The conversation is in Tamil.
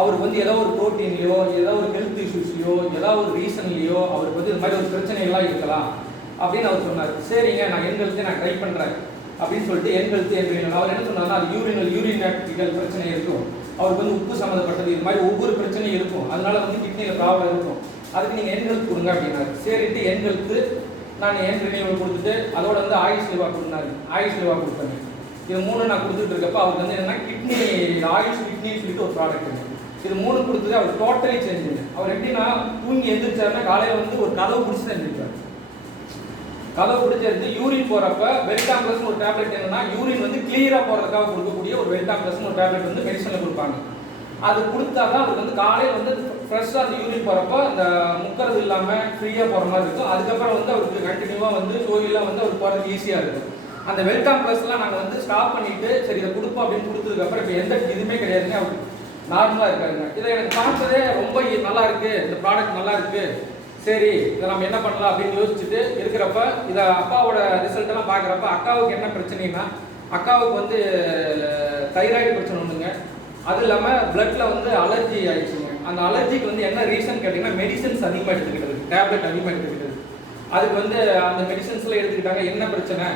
அவருக்கு வந்து ஏதோ ஒரு ப்ரோட்டீன்லையோ ஏதோ ஒரு ஹெல்த் இஷ்யூஸ்லையோ ஏதோ ஒரு ரீசன்லையோ அவருக்கு வந்து இது மாதிரி ஒரு பிரச்சனைகள்லாம் இருக்கலாம் அப்படின்னு அவர் சொன்னார். சரிங்க, நான் என் ஹெல்த்தை நான் ட்ரை பண்ணுறேன் அப்படின்னு சொல்லிட்டு என் ஹெல்த் என் அவர் என்ன சொன்னார்னா, அது யூரினேட்டிக்கல் பிரச்சனை இருக்கும், அவருக்கு வந்து உப்பு சம்மந்தப்பட்டது, இது மாதிரி ஒவ்வொரு பிரச்சனையும் இருக்கும், அதனால வந்து கிட்னியில் ப்ராப்ளம் இருக்கும், அதுக்கு நீங்கள் என் ஹெல்த் கொடுங்க அப்படின்னாரு. சரிட்டு என் ஹெல்த்து நான் என் ரினியூவல் கொடுத்துட்டு அதோட வந்து ஆயுஷ் சேவா கொடுத்தாரு. ஆயுஷ் சேவா கொடுத்தாங்க. இது 3 நான் கொடுத்துட்டு இருக்கப்ப அவருக்கு வந்து என்னன்னா கிட்னி ஆயுஷ் கிட்னின்னு சொல்லிட்டு ஒரு ப்ராடக்ட் இருக்குது. இது 3 கொடுத்தது அவர் டோட்டலி சேஞ்ச். அவர் எப்படின்னா தூங்கி எழுந்திரிச்சாருன்னா காலையில் வந்து ஒரு கதவு பிடிச்சி தான் எழுந்திருக்காரு. கதவு பிடிச்சிருந்து யூரின் போகிறப்ப வெல்டாம்ப்ளஸ்னு ஒரு டேப்லெட் என்னன்னா யூரின் வந்து கிளியராக போகிறதுக்காக கொடுக்கக்கூடிய ஒரு வெல்டாம்ப்ளஸ்னு ஒரு டேப்லெட் வந்து மெடிசனில் கொடுப்பாங்க. அது கொடுத்தா தான் அவருக்கு வந்து காலையில் வந்து ஃப்ரெஷ்ஷாக அந்த யூரின் போகிறப்ப அந்த முக்கிறது இல்லாமல் ஃப்ரீயாக போகிற மாதிரி இருக்கும். அதுக்கப்புறம் வந்து அவருக்கு கண்டினியூவாக வந்து சோயிலாம் வந்து அவருக்கு போகிறதுக்கு ஈஸியாக இருக்கும். அந்த வெல்டாம்ப்ளஸ்லாம் நாங்கள் வந்து ஸ்டாப் பண்ணிவிட்டு சரி இதை கொடுப்போம் அப்படின்னு கொடுத்ததுக்கப்புறம் இப்போ எந்த இதுவுமே கிடையாதுங்க, அவருக்கு நார்மலாக இருக்காருங்க. இதை எனக்கு பார்த்ததே ரொம்ப நல்லா இருக்குது, இந்த ப்ராடக்ட் நல்லா இருக்குது, சரி இதை நம்ம என்ன பண்ணலாம் அப்படின்னு யோசிச்சுட்டு இருக்கிறப்ப இதை அப்பாவோட ரிசல்ட்டெல்லாம் பார்க்குறப்ப அக்காவுக்கு என்ன பிரச்சனைனா, அக்காவுக்கு வந்து தைராய்டு பிரச்சனை ஒன்றுங்க, அது இல்லாமல் பிளட்டில் வந்து அலர்ஜி ஆயிடுச்சுங்க. அந்த அலர்ஜிக்கு வந்து என்ன ரீசன் கேட்டிங்கன்னா மெடிசன்ஸ் அதிகமாக எடுத்துக்கிட்டது, டேப்லெட் அதிகமாக எடுத்துக்கிட்டது. அதுக்கு வந்து அந்த மெடிசன்ஸ்லாம் எடுத்துக்கிட்டாங்க. என்ன பிரச்சனை